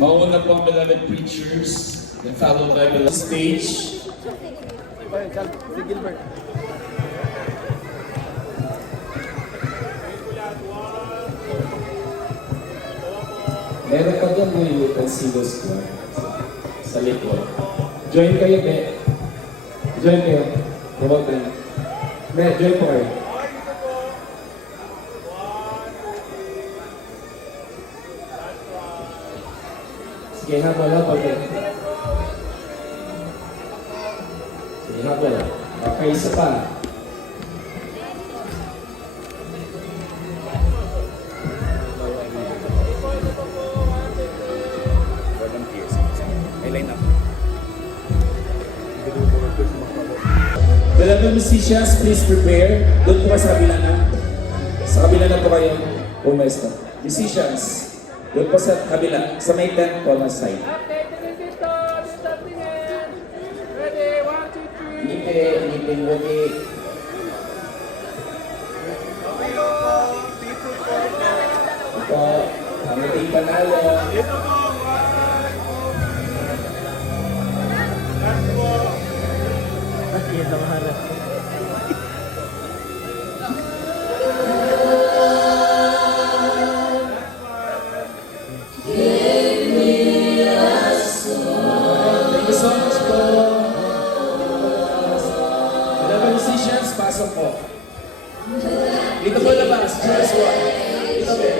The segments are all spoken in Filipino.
Mauna po ang beloved preachers, then followed by beloved stage. Meron pa dyan yung Conceal Squad sa likod. Join kayo, Be. Join kayo. Huwag tayo. Be, join po kayo. Sige, habol. Sige, habol. Okay, isa pa. Beloved musicians, please prepare. Doon po kayo sa kabila na. Sa kabila na po kayo. Pumesto. Musicians, doon po sa kabila. Sa may tent po na side. Ngipin, ready. Ito, ang ating panalo. Thank you so much po. Beloved musicians, pasok po. Dito po labas, cheers po. Dito po.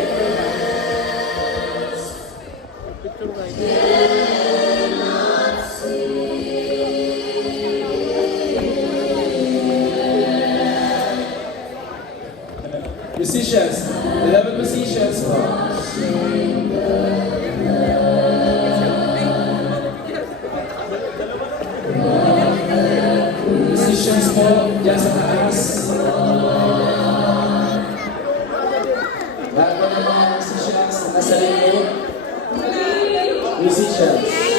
Musicians, beloved musicians po. Musicians po, dyan sa taas. Lahat po ng mga musicians na nasa likod. Musicians.